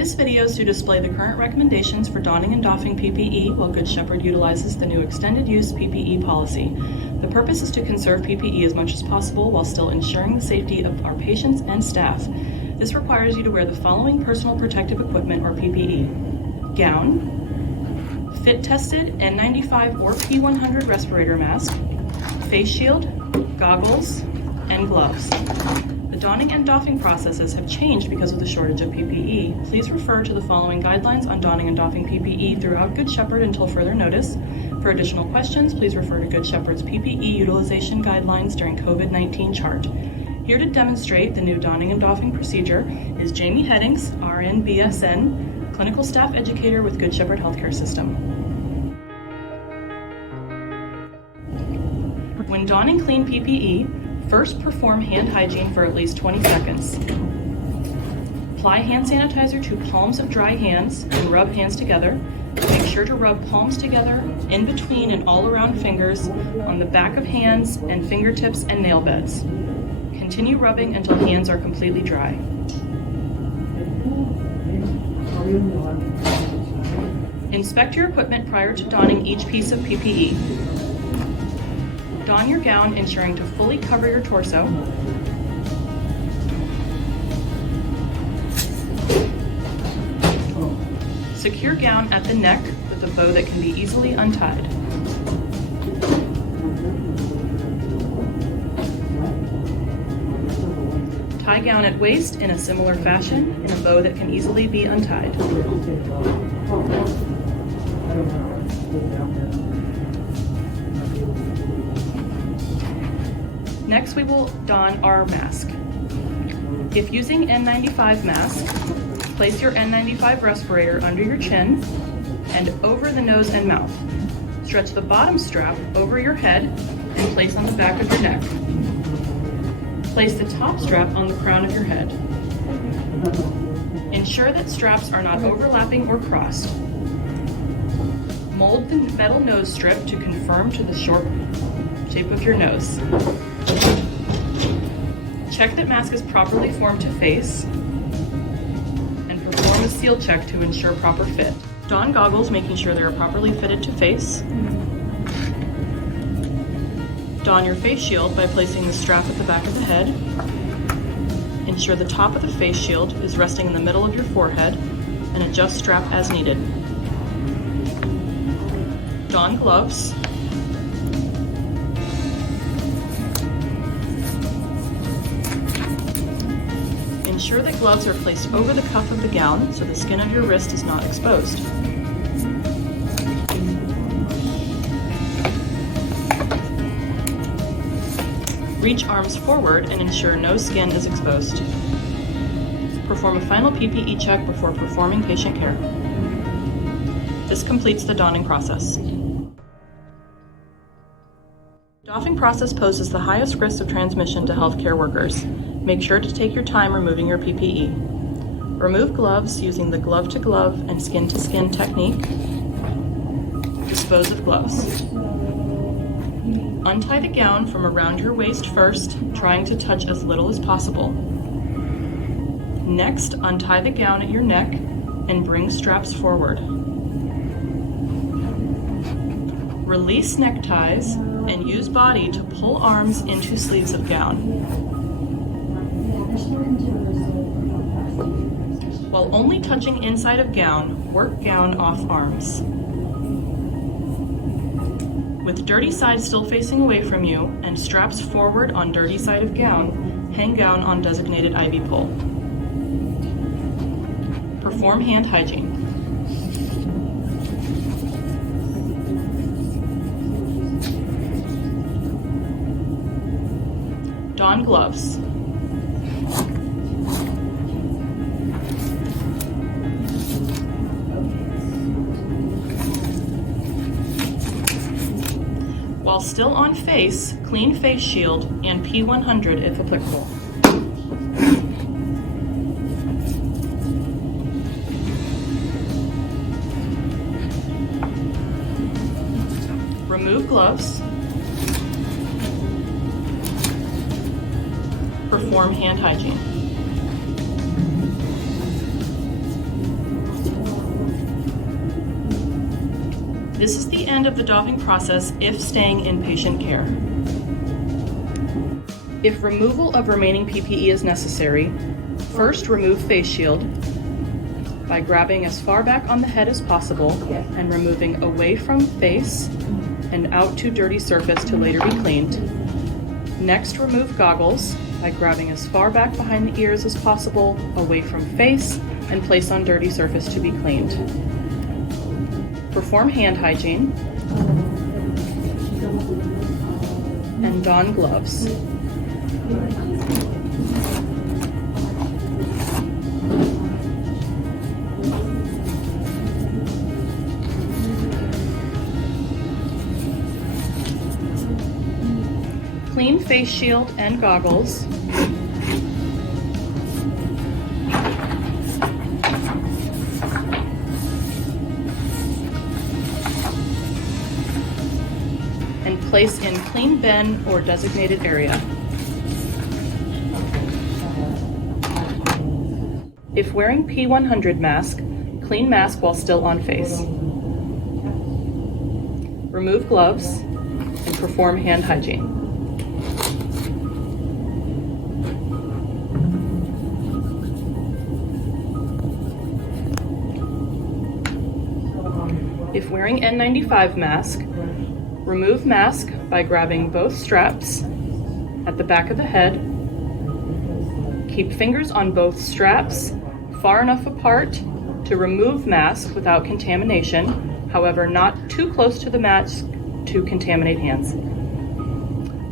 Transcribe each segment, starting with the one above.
This video is to display the current recommendations for donning and doffing PPE while Good Shepherd utilizes the new extended use PPE policy. The purpose is to conserve PPE as much as possible while still ensuring the safety of our patients and staff. This requires you to wear the following personal protective equipment or PPE: gown, fit-tested N95 or P100 respirator mask, face shield, goggles, and gloves. The donning and doffing processes have changed because of the shortage of PPE. Please refer to the following guidelines on donning and doffing PPE throughout Good Shepherd until further notice. For additional questions, please refer to Good Shepherd's PPE utilization guidelines during COVID-19 chart. Here to demonstrate the new donning and doffing procedure is Jamie Headings, RN BSN, Clinical Staff Educator with Good Shepherd Healthcare System. When donning clean PPE, first perform hand hygiene for at least 20 seconds. Apply hand sanitizer to palms of dry hands and rub hands together. Make sure to rub palms together, in between and all around fingers, on the back of hands and fingertips and nail beds. Continue rubbing until hands are completely dry. Inspect your equipment prior to donning each piece of PPE. Don your gown, ensuring to fully cover your torso. Secure gown at the neck with a bow that can be easily untied. Tie gown at waist in a similar fashion in a bow that can easily be untied. Next, we will don our mask. If using N95 mask, place your N95 respirator under your chin and over the nose and mouth. Stretch the bottom strap over your head and place on the back of your neck. Place the top strap on the crown of your head. Ensure that straps are not overlapping or crossed. Mold the metal nose strip to conform to the short shape of your nose. Check that mask is properly formed to face and perform a seal check to ensure proper fit. Don goggles, making sure they are properly fitted to face. Don your face shield by placing the strap at the back of the head. Ensure the top of the face shield is resting in the middle of your forehead and adjust strap as needed. Don gloves. Ensure that gloves are placed over the cuff of the gown so the skin of your wrist is not exposed. Reach arms forward and ensure no skin is exposed. Perform a final PPE check before performing patient care. This completes the donning process. Doffing process poses the highest risk of transmission to healthcare workers. Make sure to take your time removing your PPE. Remove gloves using the glove-to-glove and skin-to-skin technique. Dispose of gloves. Untie the gown from around your waist first, trying to touch as little as possible. Next, untie the gown at your neck and bring straps forward. Release neckties and use body to pull arms into sleeves of gown. While only touching inside of gown, work gown off arms. With dirty side still facing away from you and straps forward on dirty side of gown, hang gown on designated IV pole. Perform hand hygiene. Don gloves. While still on face, clean face shield and P100 if applicable. Remove gloves. Perform hand hygiene. This is the end of the doffing process if staying in patient care. If removal of remaining PPE is necessary, first remove face shield by grabbing as far back on the head as possible and removing away from face and out to dirty surface to later be cleaned. Next, remove goggles by grabbing as far back behind the ears as possible, away from face, and place on dirty surface to be cleaned. Perform hand hygiene and don gloves. Clean face shield and goggles. And place in clean bin or designated area. If wearing P100 mask, clean mask while still on face. Remove gloves and perform hand hygiene. If wearing N95 mask, remove mask by grabbing both straps at the back of the head. Keep fingers on both straps far enough apart to remove mask without contamination, however not too close to the mask to contaminate hands.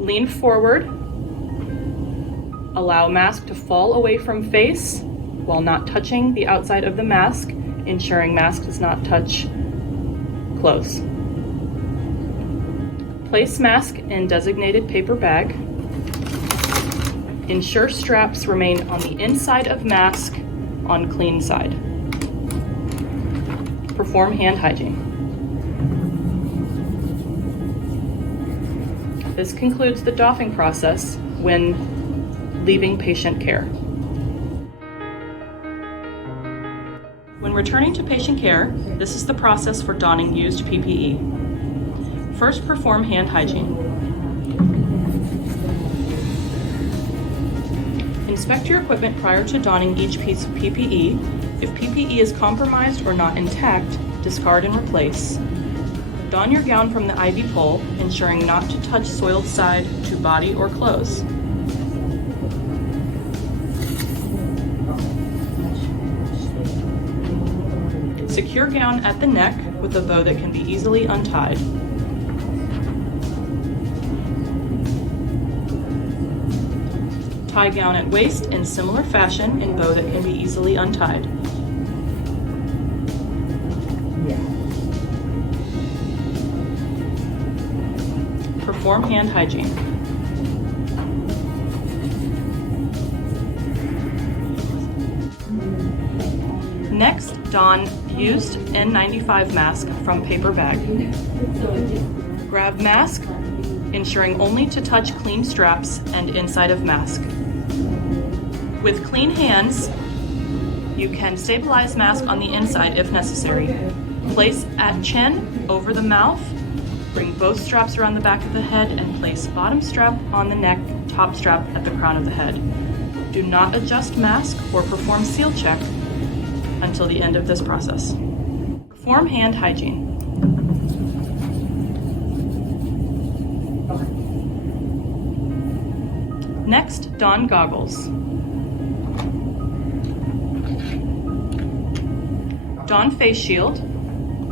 Lean forward. Allow mask to fall away from face while not touching the outside of the mask, ensuring mask does not touch clothes. Place mask in designated paper bag. Ensure straps remain on the inside of mask on clean side. Perform hand hygiene. This concludes the doffing process when leaving patient care. When returning to patient care, this is the process for donning used PPE. First, perform hand hygiene. Inspect your equipment prior to donning each piece of PPE. If PPE is compromised or not intact, discard and replace. Don your gown from the IV pole, ensuring not to touch soiled side to body or clothes. Secure gown at the neck with a bow that can be easily untied. Tie gown at waist in similar fashion in bow that can be easily untied. Perform hand hygiene. Next, don used N95 mask from paper bag. Grab mask, ensuring only to touch clean straps and inside of mask. With clean hands, you can stabilize mask on the inside if necessary. Place at chin over the mouth, bring both straps around the back of the head, and place bottom strap on the neck, top strap at the crown of the head. Do not adjust mask or perform seal check until the end of this process. Perform hand hygiene. Next, don goggles. Don face shield,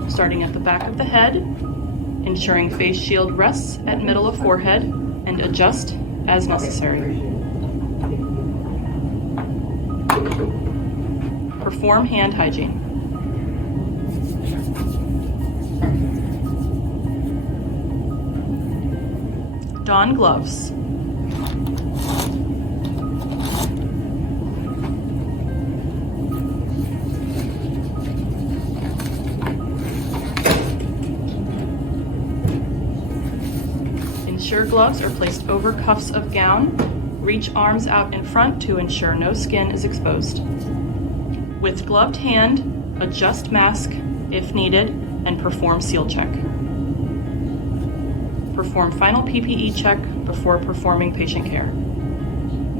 starting at the back of the head, ensuring face shield rests at middle of forehead, and adjust as necessary. Perform hand hygiene. Don gloves. Ensure gloves are placed over cuffs of gown. Reach arms out in front to ensure no skin is exposed. With gloved hand, adjust mask if needed, and perform seal check. Perform final PPE check before performing patient care.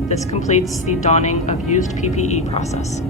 This completes the donning of used PPE process.